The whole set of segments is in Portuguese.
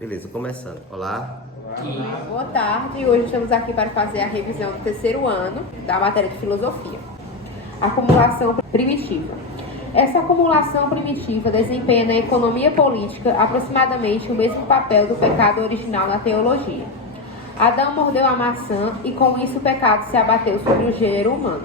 Beleza, começando. Olá. Boa tarde, hoje estamos aqui para fazer a revisão do terceiro ano da matéria de filosofia. Acumulação primitiva. Essa acumulação primitiva desempenha na economia política aproximadamente o mesmo papel do pecado original na teologia. Adão mordeu a maçã e com isso o pecado se abateu sobre o gênero humano.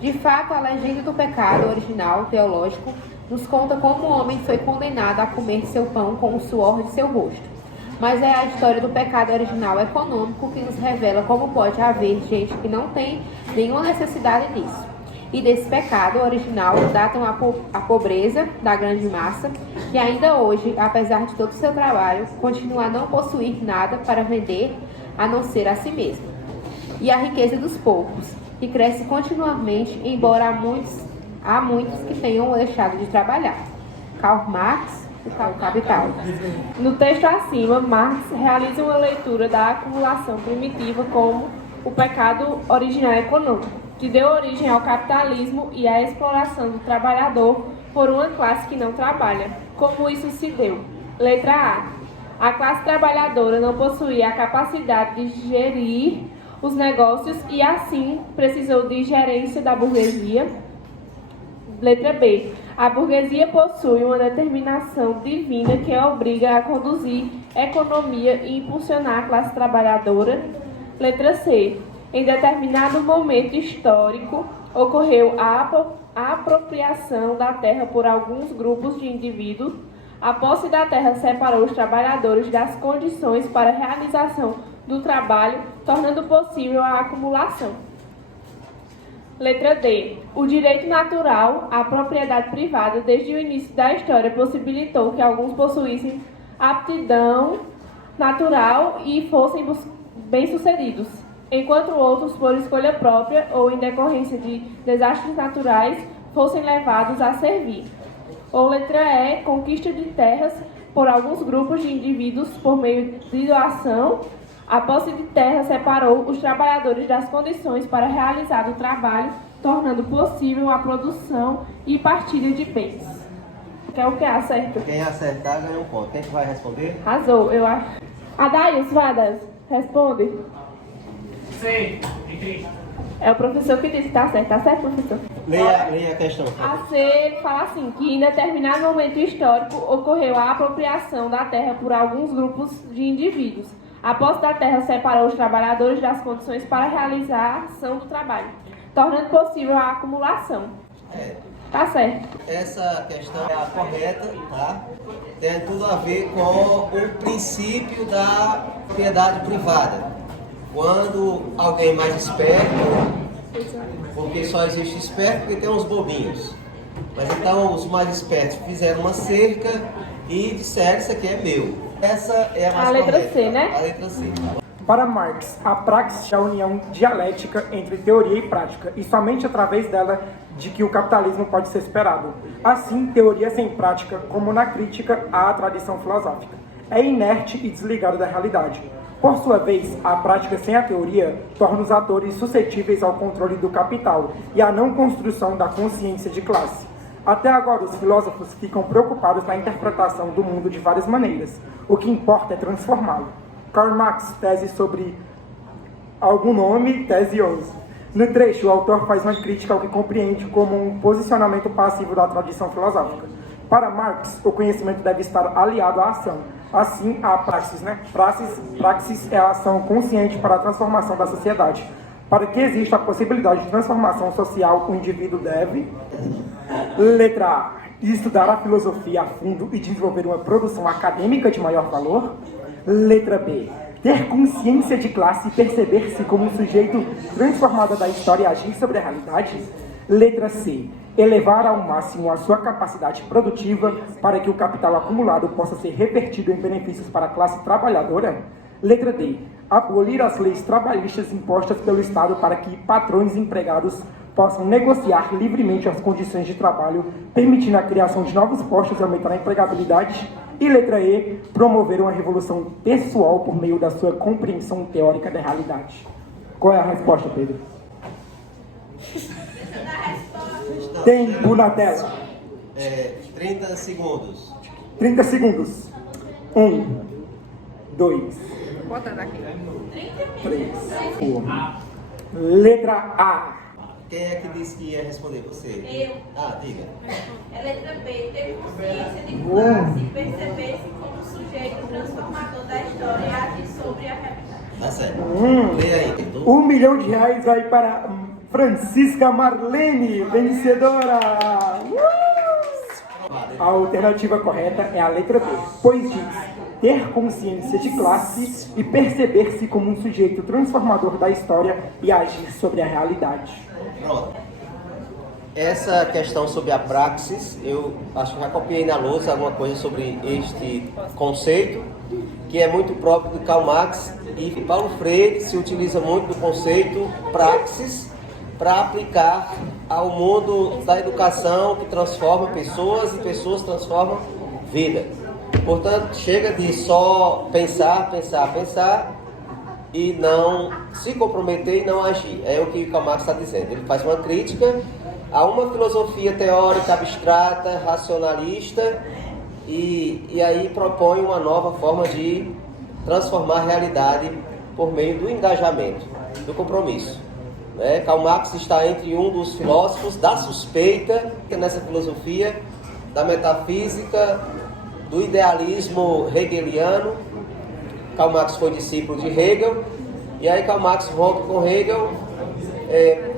De fato, a legenda do pecado original teológico nos conta como o homem foi condenado a comer seu pão com o suor de seu rosto. Mas é a história do pecado original econômico que nos revela como pode haver gente que não tem nenhuma necessidade disso. E desse pecado original datam a pobreza da grande massa, que ainda hoje, apesar de todo o seu trabalho, continua a não possuir nada para vender a não ser a si mesmo. E a riqueza dos poucos, que cresce continuamente, embora há muitos que tenham deixado de trabalhar. Karl Marx, o Capital. No texto acima, Marx realiza uma leitura da acumulação primitiva como o pecado original econômico, que deu origem ao capitalismo e à exploração do trabalhador por uma classe que não trabalha. Como isso se deu? Letra A. A classe trabalhadora não possuía a capacidade de gerir os negócios e, assim, precisou de gerência da burguesia. Letra B. A burguesia possui uma determinação divina que a obriga a conduzir economia e impulsionar a classe trabalhadora. Letra C. Em determinado momento histórico, ocorreu a apropriação da terra por alguns grupos de indivíduos. A posse da terra separou os trabalhadores das condições para a realização do trabalho, tornando possível a acumulação. Letra D. O direito natural à propriedade privada desde o início da história possibilitou que alguns possuíssem aptidão natural e fossem bem-sucedidos, enquanto outros, por escolha própria ou em decorrência de desastres naturais, fossem levados a servir. Ou letra E. Conquista de terras por alguns grupos de indivíduos por meio de doação. A posse de terra separou os trabalhadores das condições para realizar o trabalho, tornando possível a produção e partilha de bens. Que é o que acerta? Quem acertar ganha um ponto. Quem que vai responder? Arrasou, eu acho. Adails, Vadas, responde. Sim, entendi. É o professor que disse, tá certo, professor? Leia a questão. A C, ele fala assim, que em determinado momento histórico ocorreu a apropriação da terra por alguns grupos de indivíduos. A posse da terra separou os trabalhadores das condições para a realização do trabalho, tornando possível a acumulação. Tá certo. Essa questão é a correta, tá? Tem tudo a ver com o princípio da propriedade privada. Quando alguém mais esperto, porque só existe esperto porque tem uns bobinhos. Mas então os mais espertos fizeram uma cerca e disseram: isso aqui é meu. Essa é a mais letra correta. C, né? A letra C. Para Marx, a praxis é a união dialética entre teoria e prática, e somente através dela de que o capitalismo pode ser esperado. Assim, teoria sem prática, como na crítica à tradição filosófica, é inerte e desligada da realidade. Por sua vez, a prática sem a teoria torna os atores suscetíveis ao controle do capital e à não construção da consciência de classe. Até agora, os filósofos ficam preocupados na interpretação do mundo de várias maneiras. O que importa é transformá-lo. Karl Marx, tese sobre algum nome, tese 11. No trecho, o autor faz uma crítica ao que compreende como um posicionamento passivo da tradição filosófica. Para Marx, o conhecimento deve estar aliado à ação. Assim, a praxis, praxis é a ação consciente para a transformação da sociedade. Para que exista a possibilidade de transformação social, o indivíduo deve... Letra A. Estudar a filosofia a fundo e desenvolver uma produção acadêmica de maior valor. Letra B. Ter consciência de classe e perceber-se como um sujeito transformado da história e agir sobre a realidade. Letra C. Elevar ao máximo a sua capacidade produtiva para que o capital acumulado possa ser revertido em benefícios para a classe trabalhadora. Letra D. Abolir as leis trabalhistas impostas pelo Estado para que patrões e empregados possam negociar livremente as condições de trabalho, permitindo a criação de novos postos e aumentar a empregabilidade. E letra E. Promover uma revolução pessoal por meio da sua compreensão teórica da realidade. Qual é a resposta, Pedro? Tempo na tela. 30 segundos. 30 segundos. 1, 2, Botando aqui. 3, 4. Letra A. Quem é que disse que ia responder? Você? Eu. Ah, diga. É letra B. Ter consciência de classe e perceber-se como sujeito transformador da história e agir sobre a realidade. Tá certo. Lê aí. R$1 milhão vai para Francisca Marlene, vencedora! A alternativa correta é a letra B, pois diz ter consciência de classe e perceber-se como um sujeito transformador da história e agir sobre a realidade. Pronto. Essa questão sobre a praxis, eu acho que já copiei na lousa alguma coisa sobre este conceito, que é muito próprio do Karl Marx, e Paulo Freire se utiliza muito do conceito praxis para aplicar ao mundo da educação que transforma pessoas e pessoas transformam vida. Portanto, chega de só pensar e não se comprometer e não agir. É o que o Karl Marx está dizendo. Ele faz uma crítica a uma filosofia teórica abstrata, racionalista, e aí propõe uma nova forma de transformar a realidade por meio do engajamento, do compromisso. Karl Marx está entre um dos filósofos da suspeita, nessa filosofia, da metafísica, do idealismo hegeliano. Karl Marx foi discípulo de Hegel, e aí Karl Marx rompe com Hegel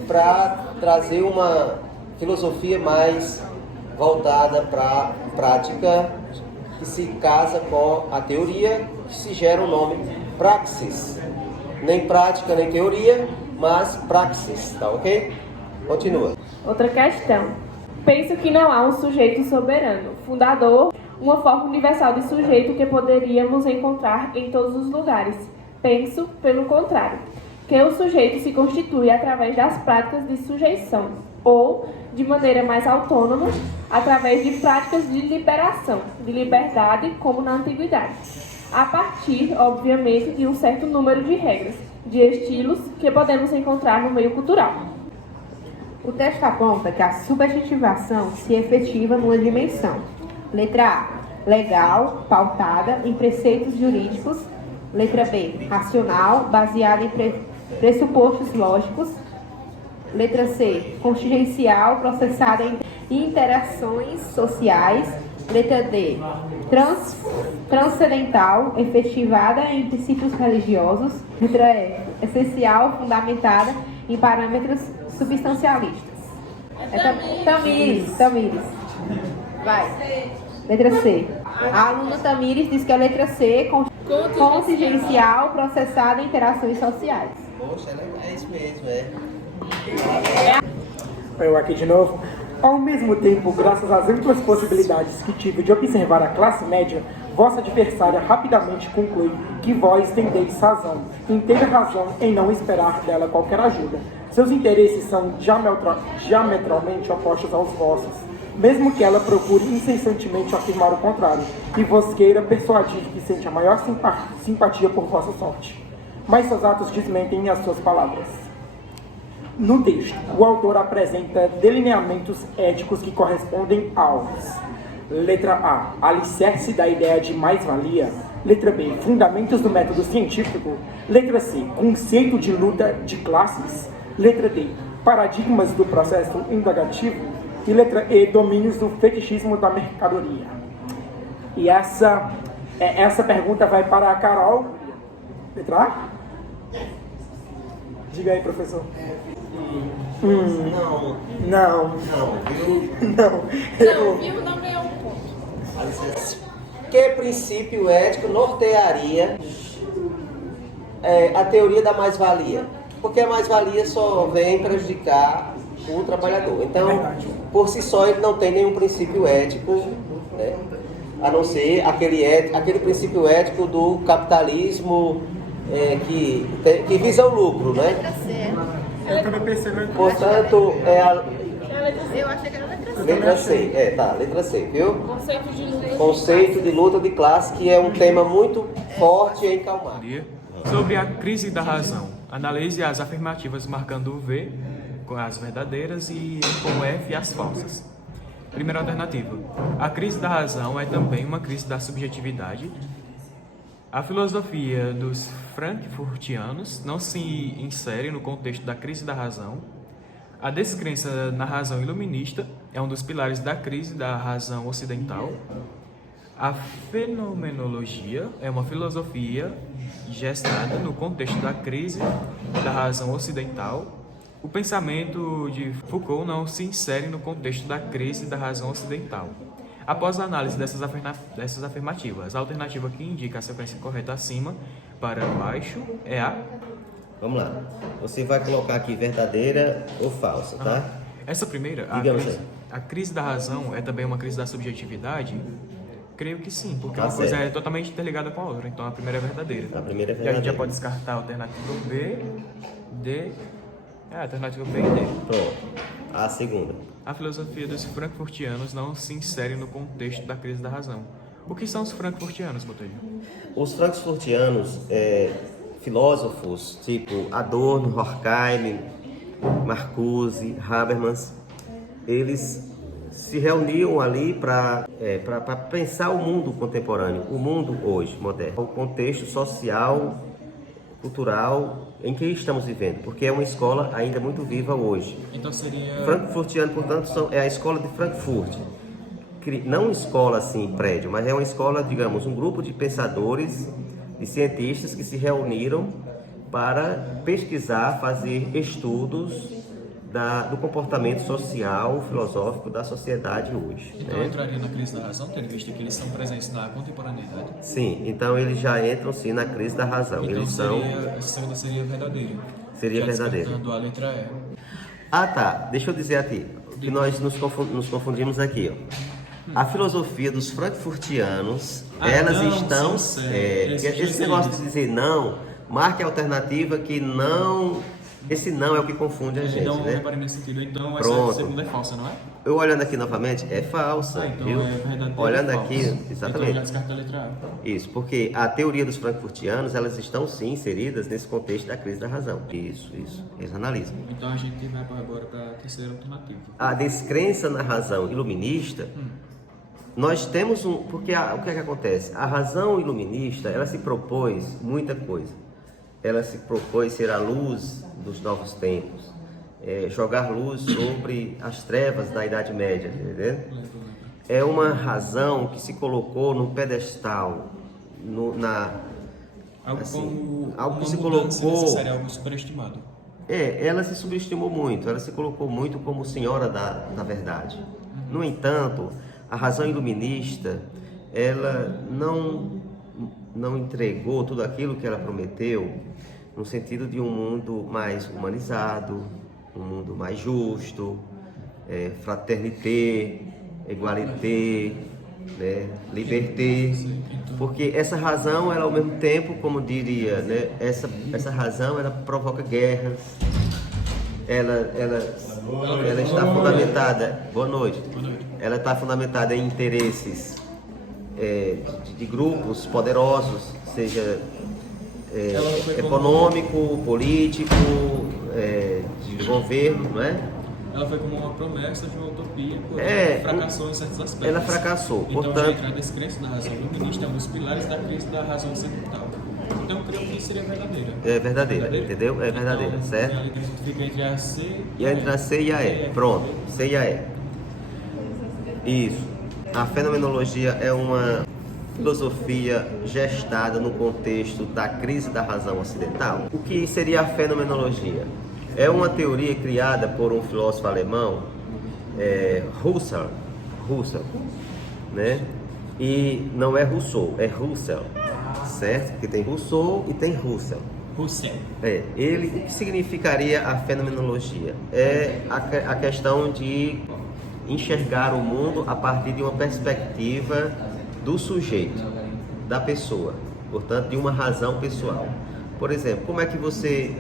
para trazer uma filosofia mais voltada para a prática, que se casa com a teoria, que se gera o nome praxis. Nem prática, nem teoria, mas praxis, tá ok? Continua. Outra questão. Penso que não há um sujeito soberano, fundador, uma forma universal de sujeito que poderíamos encontrar em todos os lugares. Penso, pelo contrário, que o sujeito se constitui através das práticas de sujeição, ou, de maneira mais autônoma, através de práticas de liberação, de liberdade, como na antiguidade, a partir, obviamente, de um certo número de regras, de estilos que podemos encontrar no meio cultural. O texto aponta que a subjetivação se efetiva numa dimensão. Letra A, legal, pautada em preceitos jurídicos. Letra B, racional, baseada em pressupostos lógicos. Letra C, contingencial, processada em interações sociais. Letra D, transcendental, efetivada em princípios religiosos. Letra E, essencial, fundamentada em parâmetros substancialistas. Tamires. Vai. Letra C. A aluna Tamires diz que a letra C, contingencial, processada em interações sociais. Poxa, é isso mesmo, Eu aqui de novo. Ao mesmo tempo, graças às amplas possibilidades que tive de observar a classe média, vossa adversária rapidamente conclui que vós tendeis razão, inteira razão em não esperar dela qualquer ajuda. Seus interesses são diametralmente opostos aos vossos, mesmo que ela procure incessantemente afirmar o contrário, e vos queira persuadir que sente a maior simpatia por vossa sorte. Mas seus atos desmentem as suas palavras. No texto, o autor apresenta delineamentos éticos que correspondem aos: letra A, alicerce da ideia de mais-valia. Letra B, fundamentos do método científico. Letra C, conceito de luta de classes. Letra D, paradigmas do processo indagativo. E letra E, domínios do fetichismo da mercadoria. E essa pergunta vai para a Carol. Letra A? Diga aí, professor. Não, viu? Não. Viu? Não ganhou um ponto. Que princípio ético nortearia a teoria da mais-valia? Porque a mais-valia só vem prejudicar o trabalhador. Então, por si só, ele não tem nenhum princípio ético, né? A não ser aquele princípio ético do capitalismo que visa o lucro, né? Eu também pensei no... Portanto, Eu achei que era letra C. letra C. Letra C, viu? Conceito de luta. Conceito de luta de classe, que é um tema muito forte em Karl Marx. Sobre a crise da razão. Analise as afirmativas marcando o V com as verdadeiras e com o F as falsas. Primeira alternativa. A crise da razão é também uma crise da subjetividade. A filosofia dos frankfurtianos não se insere no contexto da crise da razão. A descrença na razão iluminista é um dos pilares da crise da razão ocidental. A fenomenologia é uma filosofia gestada no contexto da crise da razão ocidental. O pensamento de Foucault não se insere no contexto da crise da razão ocidental. Após a análise dessas afirmativas, a alternativa que indica a sequência correta acima para baixo é a... Vamos lá. Você vai colocar aqui verdadeira ou falsa, tá? Essa primeira, a crise da razão, é também uma crise da subjetividade? Creio que sim, porque uma coisa é totalmente interligada com a outra. Então a primeira é verdadeira. A primeira é E a verdadeira. gente já pode descartar a alternativa B, D... a alternativa B e D. Pronto. A segunda. A filosofia dos frankfurtianos não se insere no contexto da crise da razão. O que são os frankfurtianos, Botelho? Os frankfurtianos, filósofos tipo Adorno, Horkheim, Marcuse, Habermas, eles se reuniam ali para pensar o mundo contemporâneo, o mundo hoje, moderno, o contexto social, cultural em que estamos vivendo, porque é uma escola ainda muito viva hoje. Então seria... Frankfurtiano, portanto, é a escola de Frankfurt. Não uma escola assim, prédio, mas é uma escola, digamos, um grupo de pensadores, de cientistas que se reuniram para pesquisar, fazer estudos do comportamento social, filosófico da sociedade hoje. Então entraria na crise da razão, tendo visto que eles são presentes na contemporaneidade? Sim, então eles já entram sim na crise da razão. Então eles essa segunda seria verdadeira. Seria verdadeira. Descartando a letra E. Ah tá, deixa eu dizer aqui, que nós nos confundimos aqui, ó. A filosofia dos frankfurtianos, elas não, estão... sim, sério. esse negócio de dizer não, marque a alternativa que não... Esse não é o que confunde a gente, não né? reparei nesse sentido. Então Pronto. essa segunda é falsa, não é? Eu olhando aqui novamente, é falsa, Então viu? é verdadeira. Olhando ou aqui, falsa. exatamente. Então já descarta a letra A. Isso, porque a teoria dos frankfurtianos, elas estão sim inseridas nesse contexto da crise da razão. Isso, eles analisam. Então a gente vai agora para a terceira alternativa. A descrença na razão iluminista, nós temos porque o que é que acontece? A razão iluminista, ela se propôs muita coisa. Ela se propôs ser a luz dos novos tempos, jogar luz sobre as trevas da Idade Média, entendeu? É uma razão que se colocou no pedestal, algo que se colocou... Algo superestimado. Ela se subestimou muito, ela se colocou muito como senhora da verdade. No entanto, a razão iluminista, ela não entregou tudo aquilo que ela prometeu no sentido de um mundo mais humanizado, um mundo mais justo, fraternité, égalité, né, liberté, porque essa razão, ela ao mesmo tempo, como diria, né, essa razão, ela provoca guerras, ela está fundamentada, boa noite, ela está fundamentada em interesses de grupos poderosos, seja econômico, político, de governo, não é? Ela foi como uma promessa de uma utopia, porém fracassou em certos aspectos. Ela fracassou, então, portanto... já entra a descrença na razão iluminista, é um dos pilares da crise da razão ocidental. Então, eu creio que seria verdadeira. É verdadeira, entendeu? É verdadeira, então, certo? A letra fica entre a C E entre a C e a E. Pronto, C e a E. Isso. A fenomenologia é uma filosofia gestada no contexto da crise da razão ocidental. O que seria a fenomenologia? É uma teoria criada por um filósofo alemão, Husserl, né? E não é Rousseau, é Husserl, certo? Porque tem Rousseau e tem Husserl. O que significaria a fenomenologia? É a questão de enxergar o mundo a partir de uma perspectiva do sujeito, da pessoa, portanto, de uma razão pessoal. Por exemplo, como é que você...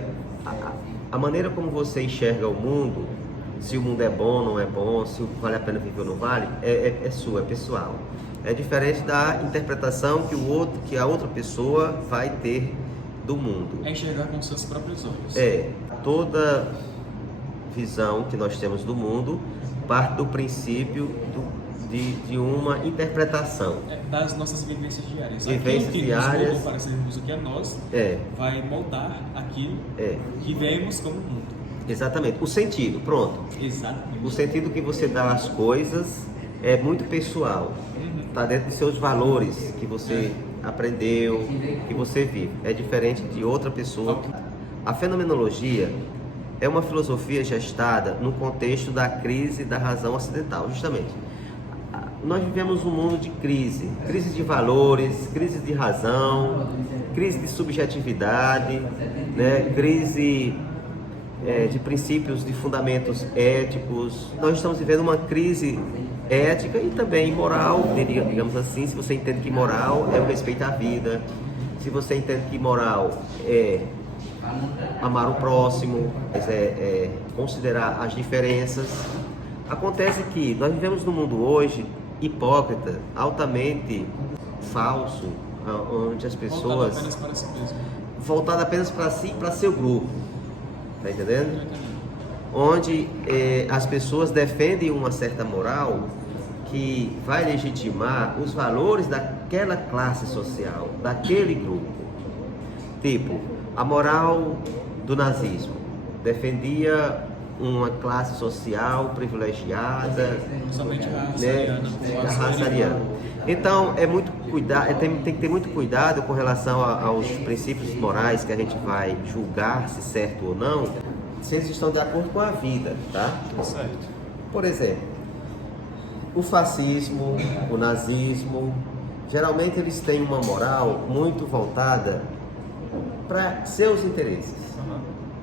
A maneira como você enxerga o mundo, se o mundo é bom, não é bom, se vale a pena viver ou não vale, é sua, é pessoal. É diferente da interpretação que a outra pessoa vai ter do mundo. É enxergar com seus próprios olhos. Toda visão que nós temos do mundo parte do princípio de uma interpretação. Das nossas vivências diárias. Vivências Aquilo que diárias. nos moldou para sermos o que é nós, vai moldar aquilo que vemos como mundo. Exatamente. O sentido, pronto. Exatamente. O sentido que você dá às coisas é muito pessoal. Está dentro dos seus valores que você aprendeu, que você vive. É diferente de outra pessoa. A fenomenologia é uma filosofia gestada no contexto da crise da razão ocidental, justamente. Nós vivemos um mundo de crise de valores, crise de razão, crise de subjetividade, né? Crise de princípios, de fundamentos éticos. Nós estamos vivendo uma crise ética e também moral, digamos assim. Se você entende que moral é o respeito à vida, se você entende que moral é amar o próximo, considerar as diferenças. Acontece que nós vivemos num mundo hoje hipócrita, altamente falso, onde as pessoas voltadas apenas para si e para seu grupo, tá entendendo? Onde as pessoas defendem uma certa moral que vai legitimar os valores daquela classe social, daquele grupo. Tipo, a moral do nazismo defendia uma classe social privilegiada, Somente a raça ariana. Então é muito tem que ter muito cuidado com relação aos princípios morais que a gente vai julgar se certo ou não, se eles estão de acordo com a vida, tá? Certo. Por exemplo, o fascismo, o nazismo, geralmente eles têm uma moral muito voltada para seus interesses,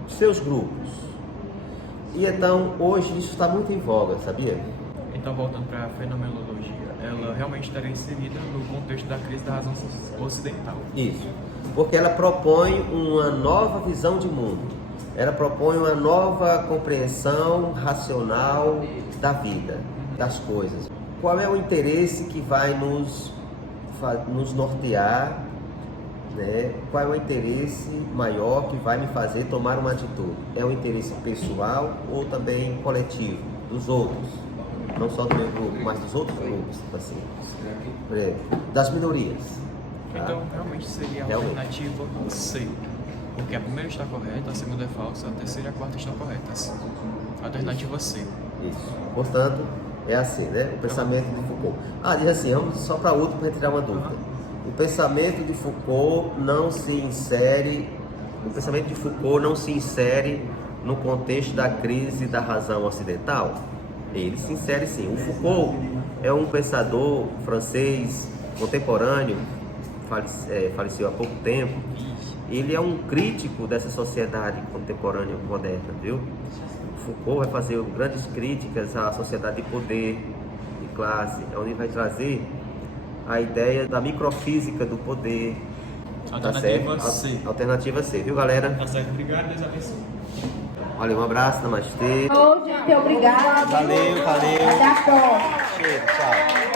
seus grupos. E então, hoje isso está muito em voga, sabia? Então, voltando para a fenomenologia, ela realmente estaria inserida no contexto da crise da razão ocidental. Isso, porque ela propõe uma nova visão de mundo, ela propõe uma nova compreensão racional da vida, das coisas. Qual é o interesse que vai nos nortear, né? Qual é o interesse maior que vai me fazer tomar uma atitude? É um interesse pessoal ou também coletivo, dos outros? Não só do meu grupo, mas dos outros grupos, assim, das minorias. Então, realmente seria a alternativa C. Porque a primeira está correta, a segunda é falsa, a terceira e a quarta estão corretas. Alternativa C. Isso. Portanto, é assim, né? O pensamento de Foucault. Diz assim, vamos só para outro para retirar uma dúvida. O pensamento de Foucault não se insere no contexto da crise da razão ocidental? Ele se insere sim. O Foucault é um pensador francês contemporâneo, faleceu há pouco tempo. Ele é um crítico dessa sociedade contemporânea moderna, viu? Foucault vai fazer grandes críticas à sociedade de poder, de classe, onde ele vai trazer a ideia da microfísica do poder. Alternativa tá certo? C. Alternativa C, viu, galera? Tá certo, obrigado, Deus abençoe. Olha, um abraço, namastê. Ô, gente, obrigada. Valeu. Até a próxima. Cheiro, tchau.